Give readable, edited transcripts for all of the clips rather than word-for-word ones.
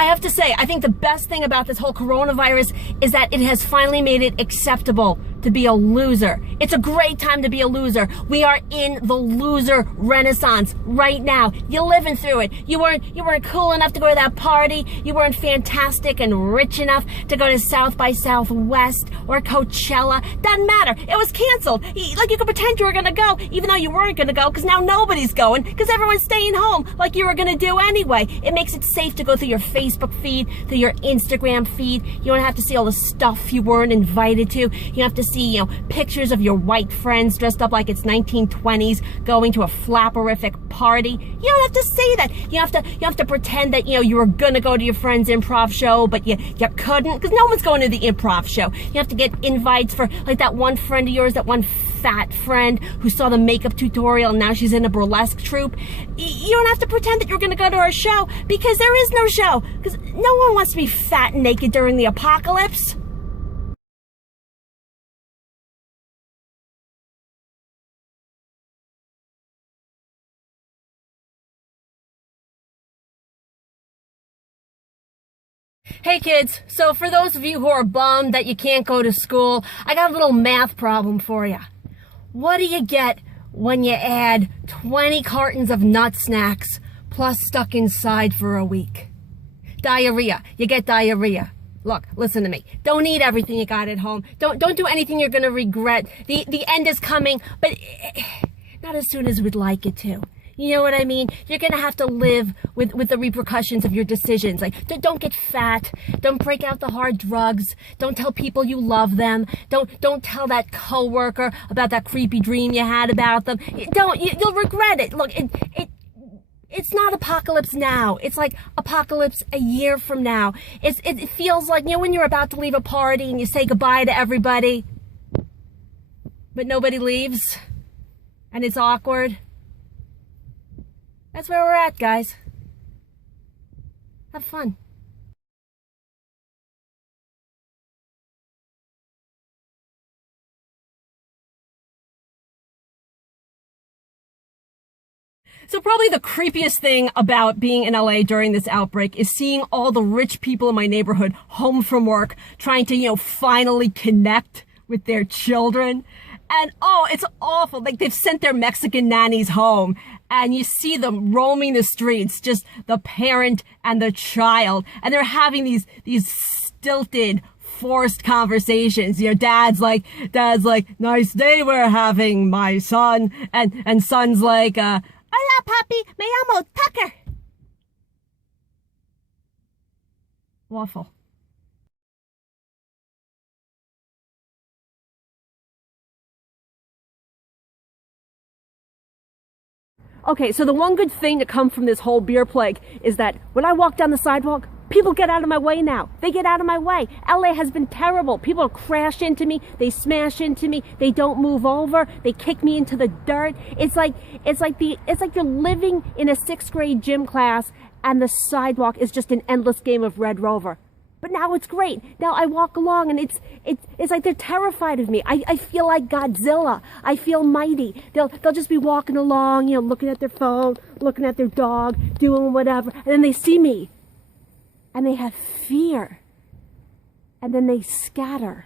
I have to say, I think the best thing about this whole coronavirus is that it has finally made it acceptable to be a loser. It's a great time to be a loser. We are in the loser renaissance right now. You're living through it. You weren't cool enough to go to that party. You weren't fantastic and rich enough to go to South by Southwest or Coachella. Doesn't matter. It was canceled. Like, you could pretend you were gonna go, even though you weren't gonna go, because now nobody's going, because everyone's staying home like you were gonna do anyway. It makes it safe to go through your Facebook feed, through your Instagram feed. You don't have to see all the stuff you weren't invited to. You have to see, pictures of your white friends dressed up like it's 1920s going to a flapperific party. You don't have to say that. You have to pretend that, you were gonna go to your friend's improv show, but you couldn't, because no one's going to the improv show. You have to get invites for, like, that one friend of yours, that one fat friend who saw the makeup tutorial and now she's in a burlesque troupe. You don't have to pretend that you're gonna go to her show, because there is no show, because no one wants to be fat and naked during the apocalypse. Hey kids, so for those of you who are bummed that you can't go to school, I got a little math problem for you. What do you get when you add 20 cartons of nut snacks plus stuck inside for a week? Diarrhea. You get diarrhea. Look, listen to me. Don't eat everything you got at home. Don't do anything you're gonna regret. The end is coming, but not as soon as we'd like it to. You know what I mean? You're going to have to live with the repercussions of your decisions. Like, don't get fat. Don't break out the hard drugs. Don't tell people you love them. Don't tell that coworker about that creepy dream you had about them. You'll regret it. Look, it's not apocalypse now. It's like apocalypse a year from now. It feels like, when you're about to leave a party and you say goodbye to everybody, but nobody leaves, and it's awkward. That's where we're at, guys. Have fun. So probably the creepiest thing about being in LA during this outbreak is seeing all the rich people in my neighborhood home from work trying to, finally connect with their children. And it's awful. Like, they've sent their Mexican nannies home, and you see them roaming the streets, just the parent and the child, and they're having these stilted, forced conversations. Dad's like, nice day we're having, my son, and son's like, hola papi, me llamo Tucker. Awful. Okay, so the one good thing to come from this whole beer plague is that when I walk down the sidewalk, people get out of my way now. They get out of my way. LA has been terrible. People crash into me. They smash into me. They don't move over. They kick me into the dirt. It's like you're living in a 6th grade gym class and the sidewalk is just an endless game of Red Rover. But now it's great. Now I walk along and it's like they're terrified of me. I feel like Godzilla. I feel mighty. They'll just be walking along, looking at their phone, looking at their dog, doing whatever. And then they see me. And they have fear. And then they scatter.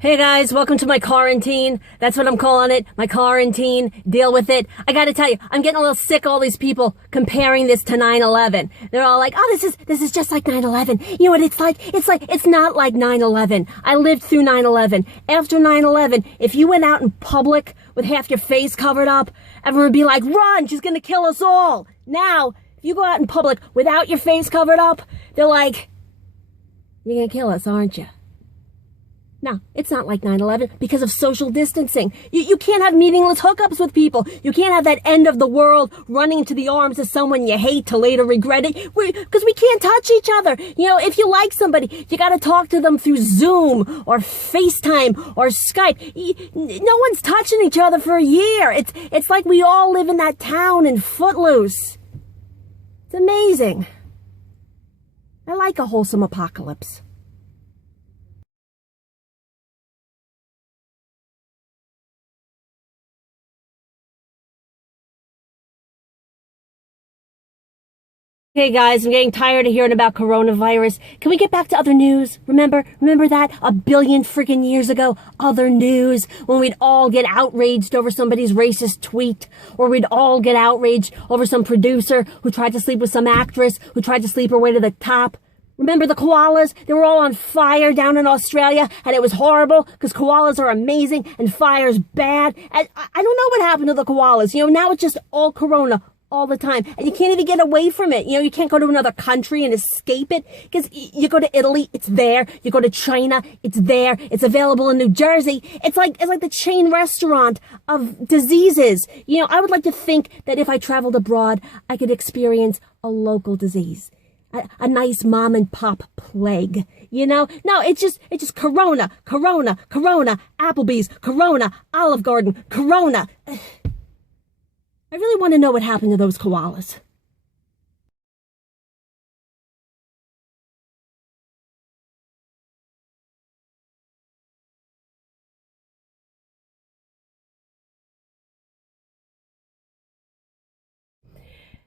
Hey guys, welcome to my quarantine. That's what I'm calling it. My quarantine. Deal with it. I gotta tell you, I'm getting a little sick of all these people comparing this to 9/11. They're all like, oh, this is just like 9/11. You know what it's like? It's not like 9/11. I lived through 9/11. After 9/11, if you went out in public with half your face covered up, everyone would be like, run, she's gonna kill us all. Now, if you go out in public without your face covered up, they're like, you're gonna kill us, aren't you? No, it's not like 9/11 because of social distancing. You can't have meaningless hookups with people. You can't have that end of the world running into the arms of someone you hate to later regret it, because we can't touch each other. If you like somebody, you gotta talk to them through Zoom or FaceTime or Skype. No one's touching each other for a year. It's like we all live in that town in Footloose. It's amazing. I like a wholesome apocalypse. Okay, guys, I'm getting tired of hearing about coronavirus. Can we get back to other news? Remember that? A billion freaking years ago, other news, when we'd all get outraged over somebody's racist tweet, or we'd all get outraged over some producer who tried to sleep with some actress who tried to sleep her way to the top. Remember the koalas? They were all on fire down in Australia, and it was horrible because koalas are amazing and fire's bad. And I don't know what happened to the koalas. You know, now it's just all corona all the time, and you can't even get away from it. You know, you can't go to another country and escape it, because you go to Italy, it's there. You go to China, it's there. It's available in New Jersey. It's like the chain restaurant of diseases. You know, I would like to think that if I traveled abroad, I could experience a local disease, a nice mom and pop plague. You know, no, it's just corona, Applebee's, corona, Olive Garden, corona. I really want to know what happened to those koalas.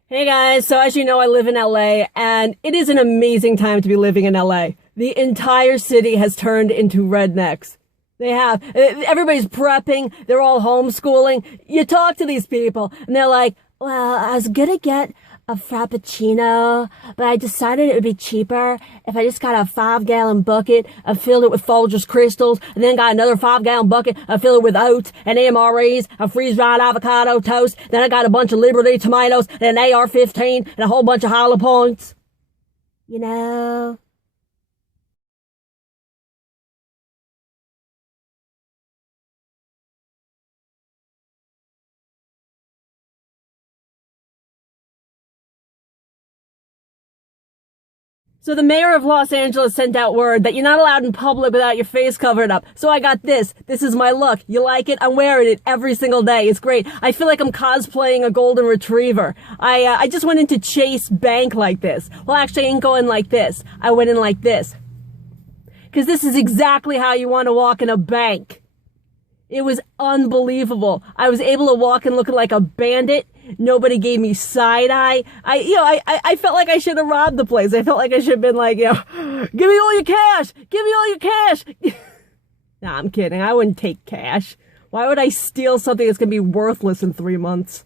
Hey guys, so as you know, I live in LA, and it is an amazing time to be living in LA. The entire city has turned into rednecks. They have. Everybody's prepping. They're all homeschooling. You talk to these people, and they're like, well, I was gonna get a Frappuccino, but I decided it would be cheaper if I just got a 5-gallon bucket and filled it with Folgers crystals, and then got another 5-gallon bucket and filled it with oats and MREs and freeze-dried avocado toast. Then I got a bunch of Liberty tomatoes and an AR-15 and a whole bunch of hollow points. You know... So the mayor of Los Angeles sent out word that you're not allowed in public without your face covered up. So I got this. This is my look. You like it? I'm wearing it every single day. It's great. I feel like I'm cosplaying a golden retriever. I just went into Chase Bank like this. Well, actually, I ain't going like this. I went in like this. Because this is exactly how you want to walk in a bank. It was unbelievable. I was able to walk in looking like a bandit. Nobody gave me side eye. I felt like I should have robbed the place. I felt like I should have been like, you know, give me all your cash. Give me all your cash. Nah, I'm kidding. I wouldn't take cash. Why would I steal something that's going to be worthless in 3 months?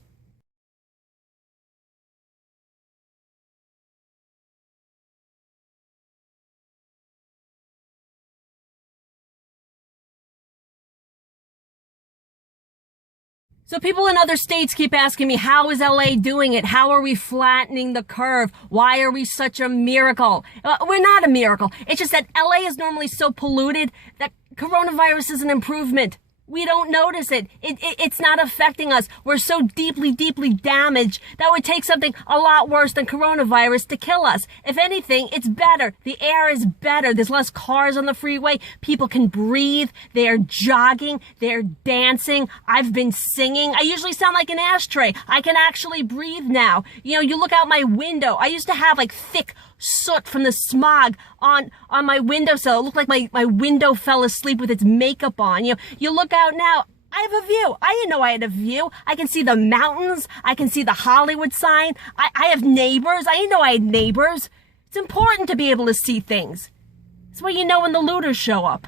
So people in other states keep asking me, how is LA doing it? How are we flattening the curve? Why are we such a miracle? We're not a miracle. It's just that LA is normally so polluted that coronavirus is an improvement. We don't notice it. It's not affecting us. We're so deeply, deeply damaged that would take something a lot worse than coronavirus to kill us. If anything, it's better. The air is better. There's less cars on the freeway. People can breathe. They're jogging. They're dancing. I've been singing. I usually sound like an ashtray. I can actually breathe now. You know, you look out my window. I used to have like thick soot from the smog on my windowsill. It looked like my window fell asleep with its makeup on. You know, you look out now, I have a view. I didn't know I had a view. I can see the mountains. I can see the Hollywood sign. I have neighbors. I didn't know I had neighbors. It's important to be able to see things. It's what you know when the looters show up.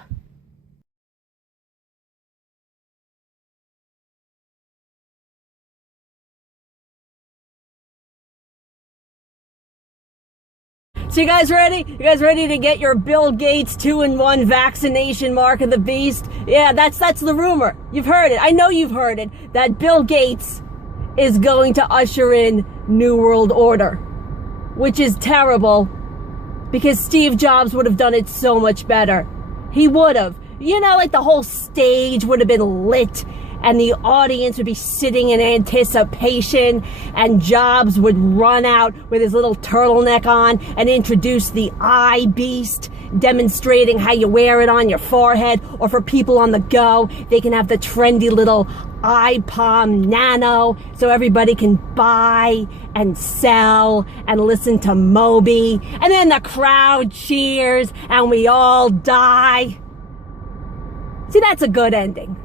So you guys ready? You guys ready to get your Bill Gates 2-in-1 vaccination mark of the beast? Yeah, that's the rumor. You've heard it. I know you've heard it. That Bill Gates is going to usher in New World Order, which is terrible because Steve Jobs would have done it so much better. He would have. You know, like the whole stage would have been lit and the audience would be sitting in anticipation, and Jobs would run out with his little turtleneck on and introduce the eye beast, demonstrating how you wear it on your forehead, or for people on the go, they can have the trendy little eye palm nano so everybody can buy and sell and listen to Moby, and then the crowd cheers and we all die. See, that's a good ending.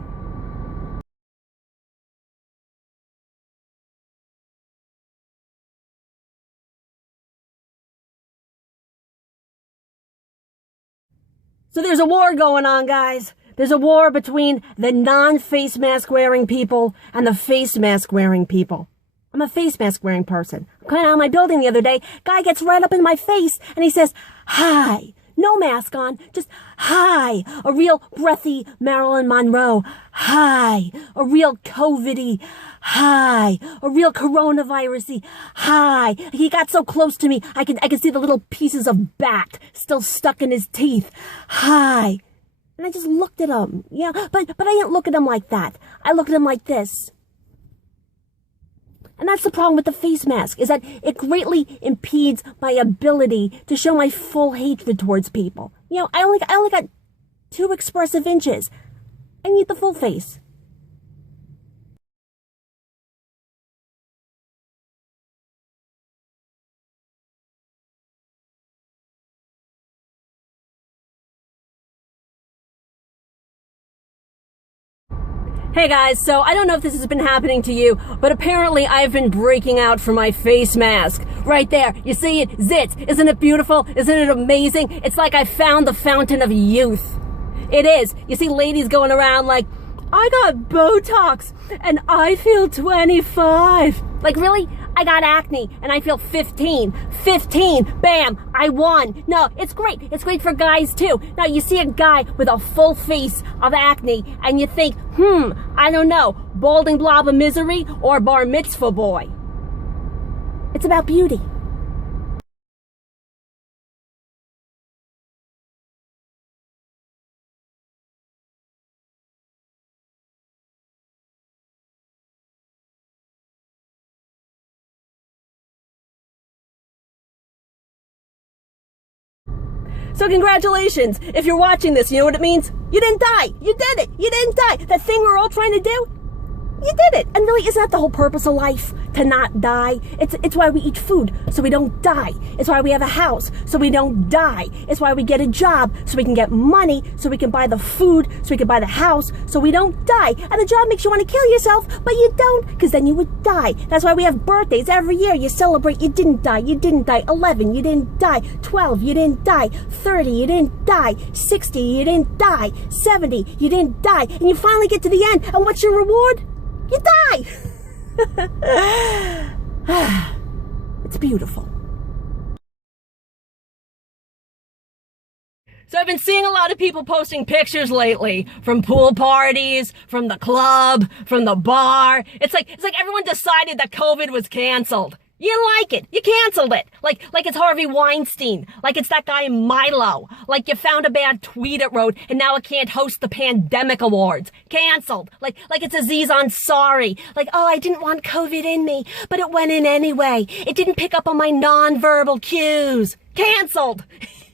So there's a war going on, guys. There's a war between the non-face mask wearing people and the face mask wearing people. I'm a face mask wearing person. I'm coming out of my building the other day. Guy gets right up in my face and he says, "Hi." No mask on, just hi. A real breathy Marilyn Monroe. Hi. A real COVID-y. Hi. A real coronavirus-y. Hi. He got so close to me, I could see the little pieces of bat still stuck in his teeth. Hi. And I just looked at him. Yeah, but I didn't look at him like that. I looked at him like this. And that's the problem with the face mask, is that it greatly impedes my ability to show my full hatred towards people. You know, I only got 2 expressive inches. I need the full face. Hey guys, so I don't know if this has been happening to you, but apparently I've been breaking out for my face mask. Right there, you see it? Zits. Isn't it beautiful? Isn't it amazing? It's like I found the fountain of youth. It is. You see ladies going around like, "I got Botox and I feel 25. Like, really? I got acne and I feel 15. 15, bam, I won. No, it's great. It's great for guys too. Now, you see a guy with a full face of acne and you think, I don't know, balding blob of misery or bar mitzvah boy. It's about beauty. So congratulations. If you're watching this, you know what it means? You didn't die. You did it. You didn't die. That thing we were all trying to do, you did it. And really, isn't that the whole purpose of life? To not die? It's why we eat food, so we don't die. It's why we have a house, so we don't die. It's why we get a job, so we can get money, so we can buy the food, so we can buy the house, so we don't die. And the job makes you want to kill yourself, but you don't, because then you would die. That's why we have birthdays every year. You celebrate, you didn't die, you didn't die. 11, you didn't die. 12, you didn't die. 30, you didn't die. 60, you didn't die. 70, you didn't die. And you finally get to the end, and what's your reward? You die! It's beautiful. So I've been seeing a lot of people posting pictures lately from pool parties, from the club, from the bar. It's like everyone decided that COVID was canceled. You didn't like it. You canceled it. Like it's Harvey Weinstein. Like it's that guy Milo. Like you found a bad tweet it wrote and now it can't host the pandemic awards. Canceled. Like it's Aziz Ansari. Like, oh, I didn't want COVID in me, but it went in anyway. It didn't pick up on my nonverbal cues. Canceled.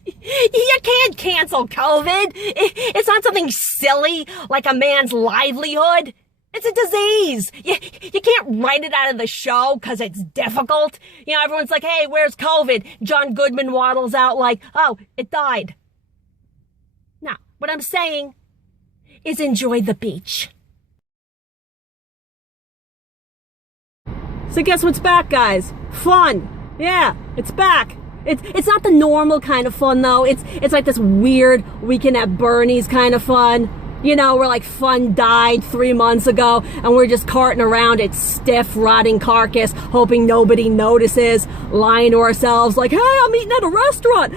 You can't cancel COVID. It's not something silly like a man's livelihood. It's a disease. You can't write it out of the show because it's difficult. You know, everyone's like, hey, where's COVID? John Goodman waddles out like, oh, it died. Now, what I'm saying is enjoy the beach. So guess what's back, guys? Fun. Yeah, it's back. It's not the normal kind of fun, though. It's like this weird weekend at Bernie's kind of fun. You know, where like fun died 3 months ago and we're just carting around its stiff, rotting carcass, hoping nobody notices, lying to ourselves like, hey, I'm eating at a restaurant.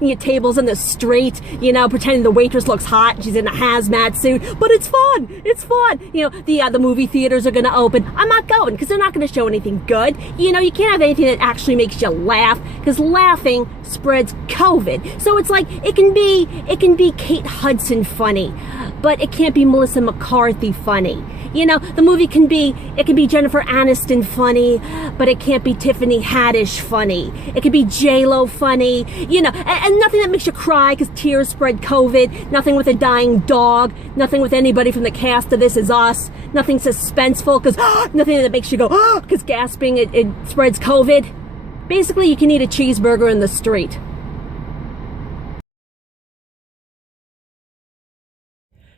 And your table's in the street, you know, pretending the waitress looks hot and she's in a hazmat suit. But it's fun. It's fun. You know, the movie theaters are going to open. I'm not going because they're not going to show anything good. You know, you can't have anything that actually makes you laugh because laughing spreads COVID. So it's like, it can be Kate Hudson funny, but it can't be Melissa McCarthy funny. You know, the movie can be Jennifer Aniston funny, but it can't be Tiffany Haddish funny. It could be J-Lo funny, you know, and nothing that makes you cry because tears spread COVID, nothing with a dying dog, nothing with anybody from the cast of This Is Us, nothing suspenseful because nothing that makes you go because gasping it spreads COVID. Basically, you can eat a cheeseburger in the street.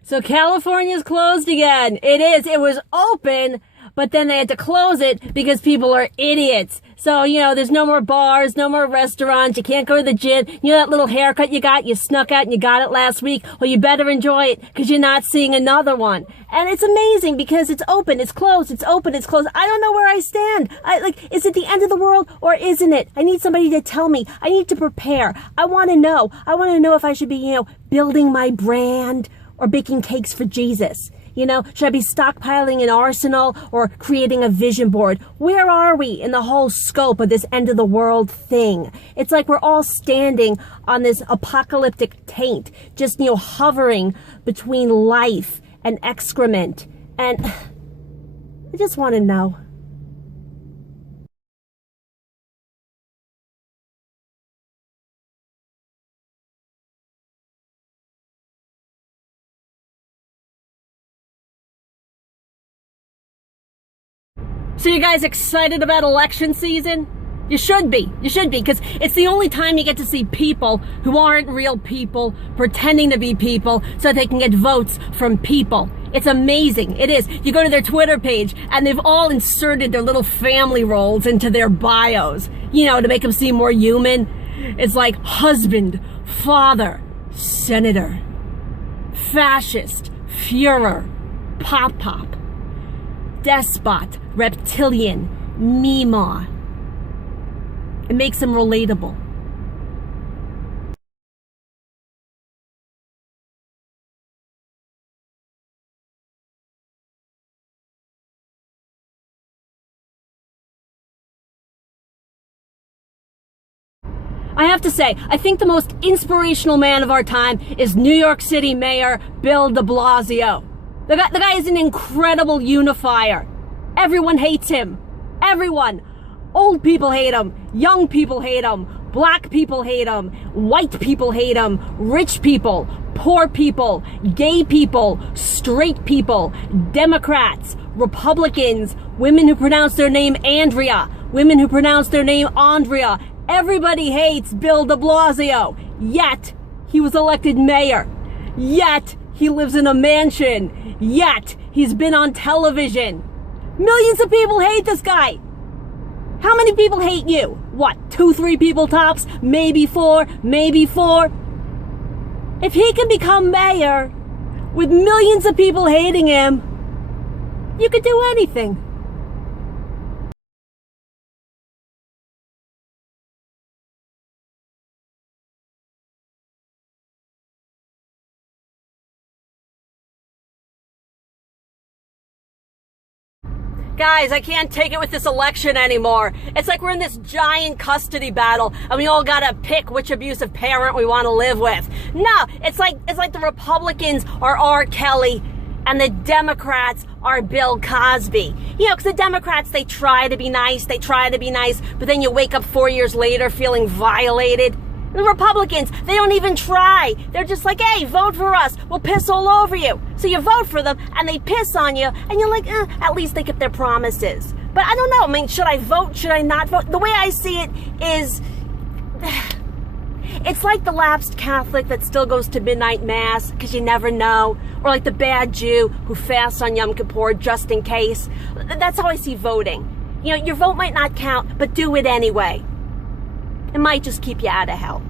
So California's closed again. It is. It was open, but then they had to close it because people are idiots. So, you know, there's no more bars, no more restaurants. You can't go to the gym. You know that little haircut you got, you snuck out and you got it last week? Well, you better enjoy it because you're not seeing another one. And it's amazing because it's open, it's closed, it's open, it's closed. I don't know where I stand. Is it the end of the world or isn't it? I need somebody to tell me. I need to prepare. I want to know. I want to know if I should be, you know, building my brand or baking cakes for Jesus. You know, should I be stockpiling an arsenal or creating a vision board? Where are we in the whole scope of this end of the world thing? It's like we're all standing on this apocalyptic taint, just, you know, hovering between life and excrement. And I just want to know. So you guys excited about election season? You should be. You should be, because it's the only time you get to see people who aren't real people pretending to be people so they can get votes from people. It's amazing. It is. You go to their Twitter page and they've all inserted their little family roles into their bios, you know, to make them seem more human. It's like husband, father, senator, fascist, Führer, pop-pop, despot, reptilian, Mima. It makes them relatable. I have to say, I think the most inspirational man of our time is New York City Mayor Bill de Blasio. The guy is an incredible unifier. Everyone hates him. Everyone. Old people hate him. Young people hate him. Black people hate him. White people hate him. Rich people. Poor people. Gay people. Straight people. Democrats. Republicans. Women who pronounce their name Andrea. Women who pronounce their name Andrea. Everybody hates Bill de Blasio. Yet, he was elected mayor. Yet, he lives in a mansion. Yet, he's been on television. Millions of people hate this guy. How many people hate you? What, 2, 3 people tops? Maybe 4, maybe 4. If he can become mayor with millions of people hating him, you could do anything. Guys, I can't take it with this election anymore. It's like we're in this giant custody battle and we all gotta pick which abusive parent we want to live with. No, it's like the Republicans are R. Kelly and the Democrats are Bill Cosby. You know, because the Democrats, they try to be nice, but then you wake up 4 years later feeling violated. The Republicans, they don't even try. They're just like, hey, vote for us. We'll piss all over you. So you vote for them, and they piss on you, and you're like, at least they kept their promises. But I don't know. I mean, should I vote? Should I not vote? The way I see it is, it's like the lapsed Catholic that still goes to midnight mass, because you never know. Or like the bad Jew who fasts on Yom Kippur just in case. That's how I see voting. You know, your vote might not count, but do it anyway. It might just keep you out of hell.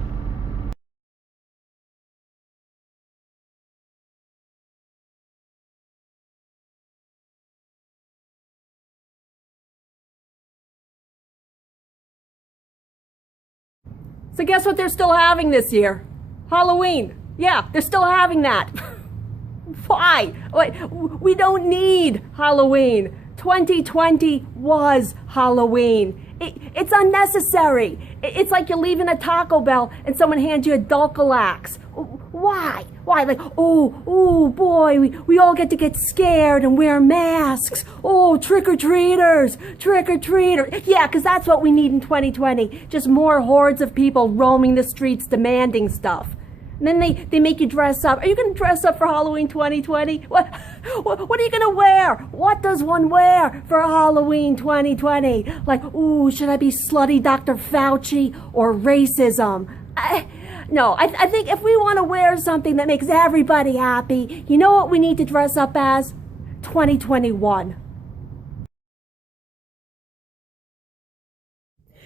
So guess what they're still having this year? Halloween. Yeah, they're still having that. Why? We don't need Halloween. 2020 was Halloween. It's unnecessary. It's like you're leaving a Taco Bell and someone hands you a Dulcolax. Why? Why? Like, oh boy, we all get scared and wear masks. Oh, trick-or-treaters. Yeah, because that's what we need in 2020. Just more hordes of people roaming the streets demanding stuff. And then they make you dress up. Are you going to dress up for Halloween 2020? What are you going to wear? What does one wear for Halloween 2020? Like, ooh, should I be slutty Dr. Fauci or racism? No, I think if we want to wear something that makes everybody happy, you know what we need to dress up as? 2021.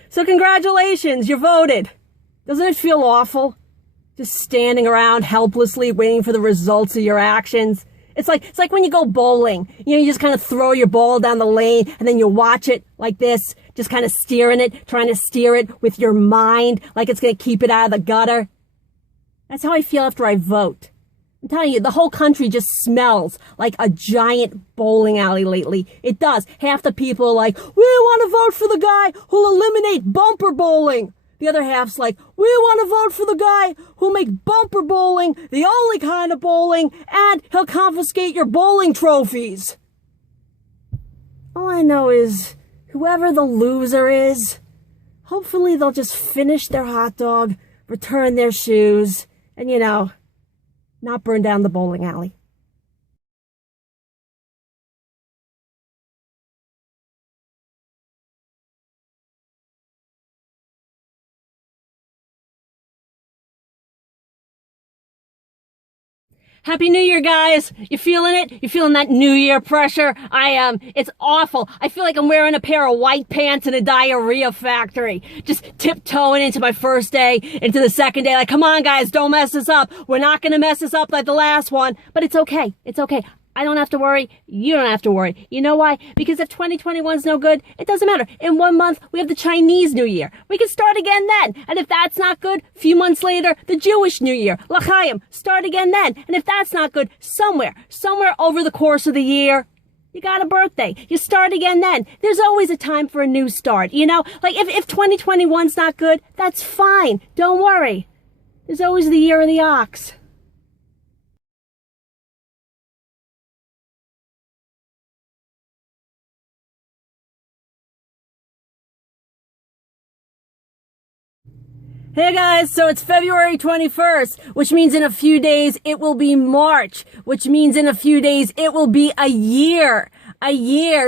So congratulations, you voted. Doesn't it feel awful? Just standing around helplessly waiting for the results of your actions. It's like when you go bowling. You know, you just kind of throw your ball down the lane and then you watch it like this, just kind of steering it, trying to steer it with your mind like it's going to keep it out of the gutter. That's how I feel after I vote. I'm telling you, the whole country just smells like a giant bowling alley lately. It does. Half the people are like, we want to vote for the guy who'll eliminate bumper bowling. The other half's like, we want to vote for the guy who'll make bumper bowling the only kind of bowling, and he'll confiscate your bowling trophies. All I know is, whoever the loser is, hopefully they'll just finish their hot dog, return their shoes, and, you know, not burn down the bowling alley. Happy New Year, guys. You feeling it? You feeling that New Year pressure? I am. It's awful. I feel like I'm wearing a pair of white pants in a diarrhea factory. Just tiptoeing into my first day, into the second day. Like, come on, guys, don't mess this up. We're not going to mess this up like the last one. But it's okay. It's okay. I don't have to worry. You don't have to worry. You know why? Because if 2021's no good, it doesn't matter. In 1 month, we have the Chinese New Year. We can start again then. And if that's not good, a few months later, the Jewish New Year. L'chaim. Start again then. And if that's not good, somewhere over the course of the year, you got a birthday. You start again then. There's always a time for a new start. You know, like if 2021's not good, that's fine. Don't worry. There's always the year of the ox. Hey guys, so it's February 21st, which means in a few days it will be March, which means in a few days it will be a year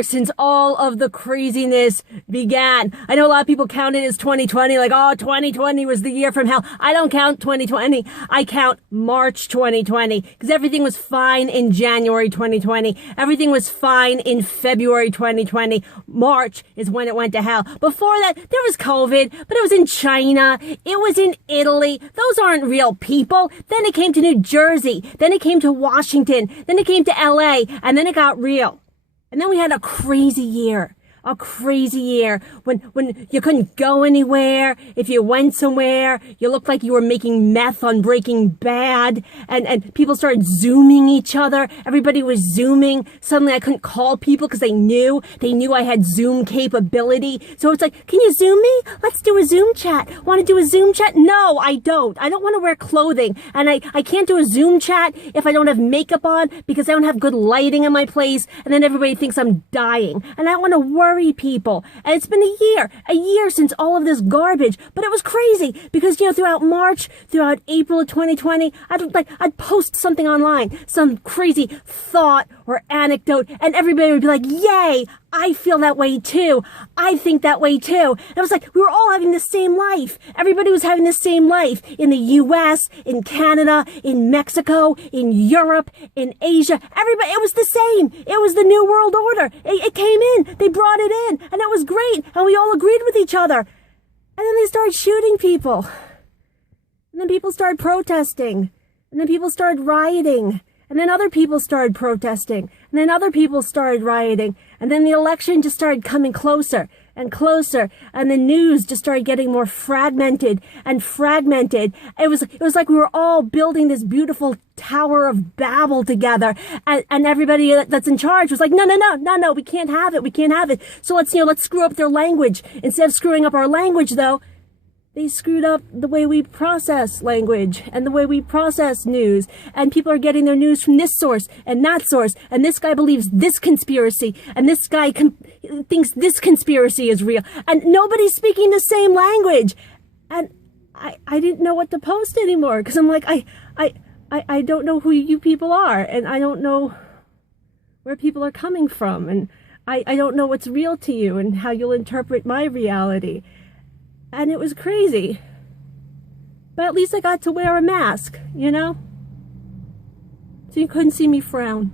since all of the craziness began. I know a lot of people count it as 2020, like, oh, 2020 was the year from hell. I don't count 2020. I count March 2020, because everything was fine in January 2020. Everything was fine in February 2020. March is when it went to hell. Before that, there was COVID, but it was in China. It was in Italy. Those aren't real people. Then it came to New Jersey. Then it came to Washington. Then it came to LA. And then it got real. And then we had a crazy year when you couldn't go anywhere. If you went somewhere, you looked like you were making meth on Breaking Bad, and people started Zooming each other. Everybody was Zooming. Suddenly I couldn't call people because they knew I had Zoom capability. So it's like, can you Zoom me? Let's do a Zoom chat. Want to do a Zoom chat? No, I don't. I don't want to wear clothing, and I can't do a Zoom chat if I don't have makeup on because I don't have good lighting in my place, and then everybody thinks I'm dying, and I want to worry people. And it's been a year since all of this garbage, but it was crazy because, you know, throughout March, throughout April of 2020, I'd post something online, some crazy thought or anecdote, and everybody would be like, yay, I feel that way too. I think that way too. And it was like, we were all having the same life. Everybody was having the same life in the US, in Canada, in Mexico, in Europe, in Asia. Everybody, it was the same. It was the New World Order. It came in. They brought it in. And that was great. And we all agreed with each other. And then they started shooting people. And then people started protesting. And then people started rioting. And then other people started protesting. And then other people started rioting. And then the election just started coming closer and closer, and the news just started getting more fragmented and fragmented. It was like we were all building this beautiful Tower of Babel together, and everybody that's in charge was like, no, we can't have it. So let's screw up their language. Instead of screwing up our language, though, they screwed up the way we process language and the way we process news. And people are getting their news from this source and that source. And this guy believes this conspiracy. And this guy thinks this conspiracy is real. And nobody's speaking the same language. And I didn't know what to post anymore. Because I'm like, I don't know who you people are. And I don't know where people are coming from. And I don't know what's real to you and how you'll interpret my reality. And it was crazy. But at least I got to wear a mask, you know? So you couldn't see me frown.